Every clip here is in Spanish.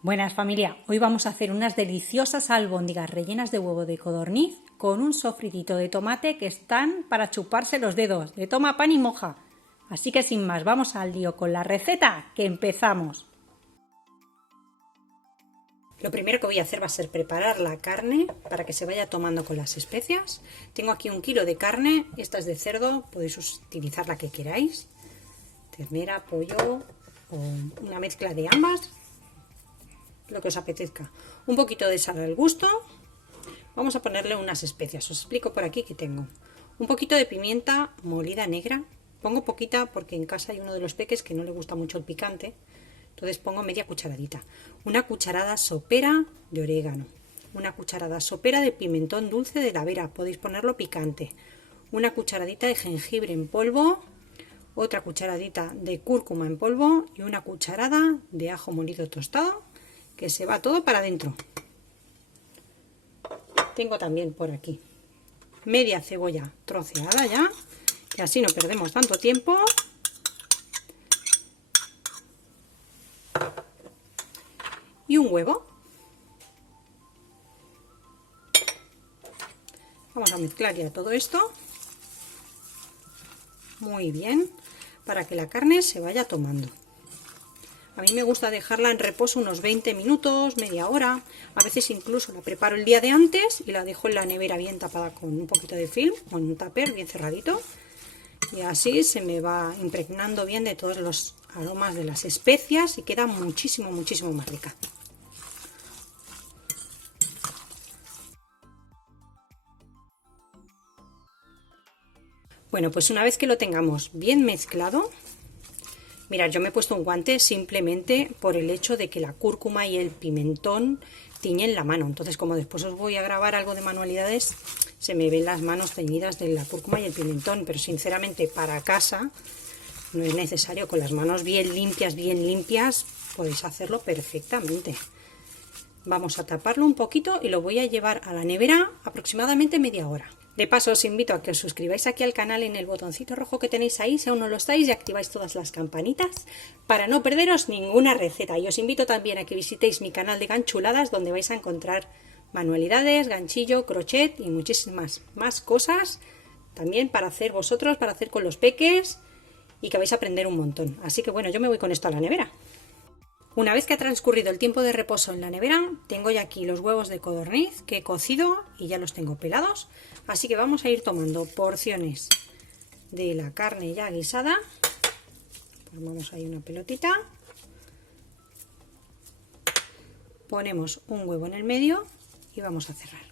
Buenas familia, hoy vamos a hacer unas deliciosas albóndigas rellenas de huevo de codorniz con un sofritito de tomate que están para chuparse los dedos, de toma pan y moja. Así que sin más, vamos al lío con la receta, que empezamos. Lo primero que voy a hacer va a ser preparar la carne para que se vaya tomando con las especias. Tengo aquí 1 kilo de carne, esta es de cerdo, podéis utilizar la que queráis. Ternera, pollo o una mezcla de ambas, lo que os apetezca. Un poquito de sal al gusto. Vamos a ponerle unas especias, os explico por aquí que tengo. Un poquito de pimienta molida negra. Pongo poquita porque en casa hay uno de los peques que no le gusta mucho el picante. Entonces pongo media cucharadita. Una cucharada sopera de orégano. Una cucharada sopera de pimentón dulce de la Vera. Podéis ponerlo picante. Una cucharadita de jengibre en polvo. Otra cucharadita de cúrcuma en polvo. Y una cucharada de ajo molido tostado, que se va todo para adentro. Tengo también por aquí media cebolla troceada ya, que así no perdemos tanto tiempo. Y un huevo. Vamos a mezclar ya todo esto muy bien para que la carne se vaya tomando. A mí me gusta dejarla en reposo unos 20 minutos, media hora. A veces incluso la preparo el día de antes y la dejo en la nevera bien tapada con un poquito de film, con un tupper bien cerradito. Y así se me va impregnando bien de todos los aromas de las especias y queda muchísimo más rica. Bueno, pues una vez que lo tengamos bien mezclado, mirad, yo me he puesto un guante simplemente por el hecho de que la cúrcuma y el pimentón tiñen la mano. Entonces, como después os voy a grabar algo de manualidades, se me ven las manos teñidas de la cúrcuma y el pimentón. Pero sinceramente, para casa no es necesario. Con las manos bien limpias, podéis hacerlo perfectamente. Vamos a taparlo un poquito y lo voy a llevar a la nevera aproximadamente media hora. De paso os invito a que os suscribáis aquí al canal en el botoncito rojo que tenéis ahí si aún no lo estáis, y activáis todas las campanitas para no perderos ninguna receta. Y os invito también a que visitéis mi canal de ganchuladas, donde vais a encontrar manualidades, ganchillo, crochet y muchísimas más cosas también para hacer vosotros, para hacer con los peques, y que vais a aprender un montón. Así que bueno, yo me voy con esto a la nevera. Una vez que ha transcurrido el tiempo de reposo en la nevera, tengo ya aquí los huevos de codorniz que he cocido y ya los tengo pelados. Así que vamos a ir tomando porciones de la carne ya guisada. Formamos ahí una pelotita. Ponemos un huevo en el medio y vamos a cerrar.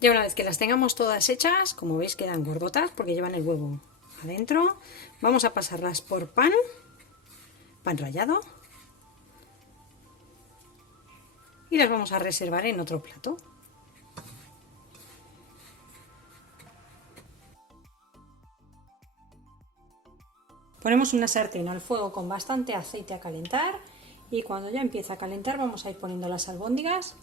Ya una vez que las tengamos todas hechas, como veis quedan gordotas porque llevan el huevo adentro. Vamos a pasarlas por pan rallado, y las vamos a reservar en otro plato. Ponemos una sartén al fuego con bastante aceite a calentar, y cuando ya empieza a calentar vamos a ir poniendo las albóndigas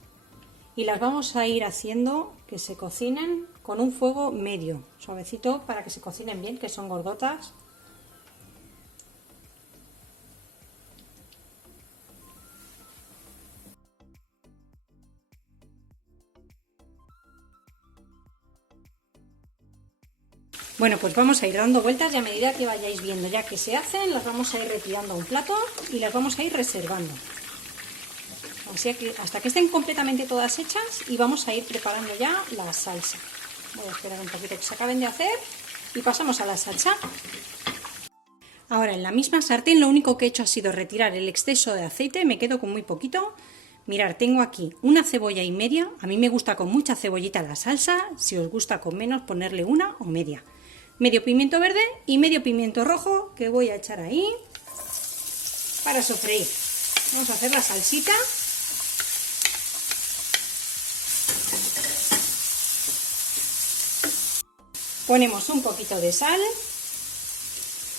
y las vamos a ir haciendo que se cocinen con un fuego medio, suavecito, para que se cocinen bien, que son gordotas. Bueno, pues vamos a ir dando vueltas, y a medida que vayáis viendo ya que se hacen, las vamos a ir retirando a un plato y las vamos a ir reservando. Así que hasta que estén completamente todas hechas, y vamos a ir preparando ya la salsa. Voy a esperar un poquito que se acaben de hacer y pasamos a la salsa. Ahora, en la misma sartén lo único que he hecho ha sido retirar el exceso de aceite, me quedo con muy poquito. Mirad, tengo aquí una cebolla y media. A mí me gusta con mucha cebollita la salsa, si os gusta con menos ponerle una o media. Medio pimiento verde y medio pimiento rojo que voy a echar ahí para sofreír. Vamos a hacer la salsita. Ponemos un poquito de sal.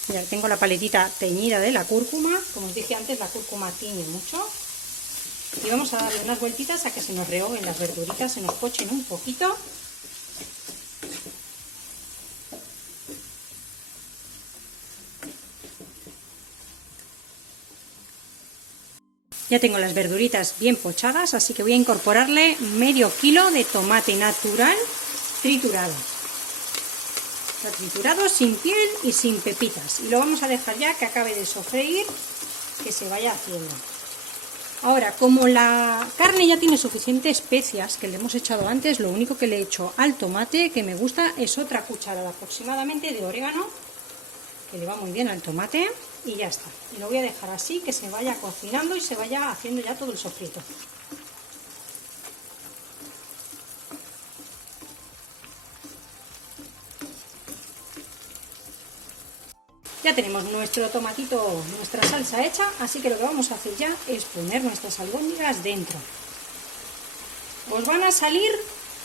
Ya tengo la paletita teñida de la cúrcuma. Como os dije antes, la cúrcuma tiñe mucho. Y vamos a darle unas vueltitas a que se nos rehoguen las verduritas, se nos pochen un poquito. Ya tengo las verduritas bien pochadas, así que voy a incorporarle medio kilo de tomate natural triturado. Está triturado sin piel y sin pepitas. Y lo vamos a dejar ya que acabe de sofreír, que se vaya haciendo. Ahora, como la carne ya tiene suficientes especias que le hemos echado antes, lo único que le he hecho al tomate que me gusta es otra cucharada aproximadamente de orégano, que le va muy bien al tomate, y ya está. Y lo voy a dejar así, que se vaya cocinando y se vaya haciendo ya todo el sofrito. Ya tenemos nuestro tomatito, nuestra salsa hecha, así que lo que vamos a hacer ya es poner nuestras albóndigas dentro. Os van a salir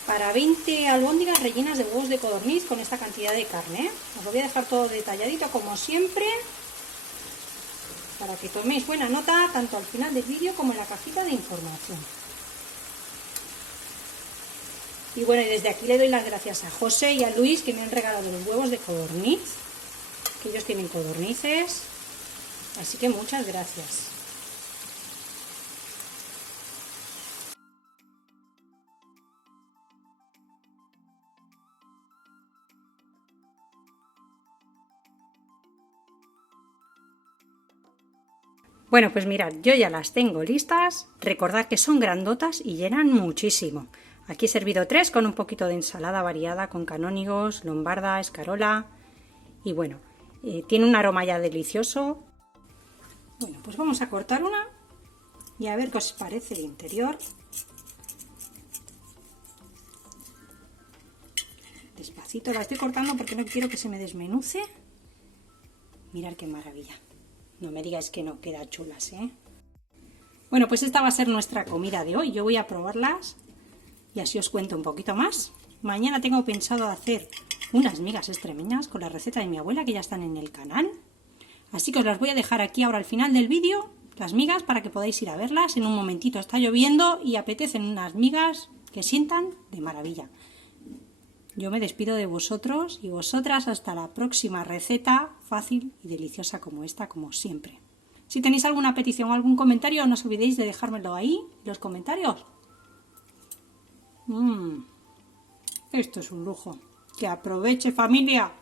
para 20 albóndigas rellenas de huevos de codorniz con esta cantidad de carne, ¿eh? Os lo voy a dejar todo detalladito como siempre, para que toméis buena nota tanto al final del vídeo como en la cajita de información. Y bueno, y desde aquí le doy las gracias a José y a Luis, que me han regalado los huevos de codorniz, que ellos tienen codornices, así que muchas gracias. Bueno, pues mirad, yo ya las tengo listas. Recordad que son grandotas y llenan muchísimo. Aquí he servido 3 con un poquito de ensalada variada con canónigos, lombarda, escarola. Y bueno, tiene un aroma ya delicioso. Bueno, pues vamos a cortar una y a ver qué os parece el interior. Despacito la estoy cortando porque no quiero que se me desmenuce. Mirad qué maravilla. No me digáis que no quedan chulas, ¿eh? Bueno, pues esta va a ser nuestra comida de hoy. Yo voy a probarlas y así os cuento un poquito más. Mañana tengo pensado hacer unas migas extremeñas con la receta de mi abuela, que ya están en el canal. Así que os las voy a dejar aquí ahora al final del vídeo, las migas, para que podáis ir a verlas. En un momentito está lloviendo y apetecen unas migas que sientan de maravilla. Yo me despido de vosotros y vosotras hasta la próxima receta fácil y deliciosa como esta, como siempre. Si tenéis alguna petición o algún comentario, no os olvidéis de dejármelo ahí, en los comentarios. Esto es un lujo. ¡Que aproveche, familia!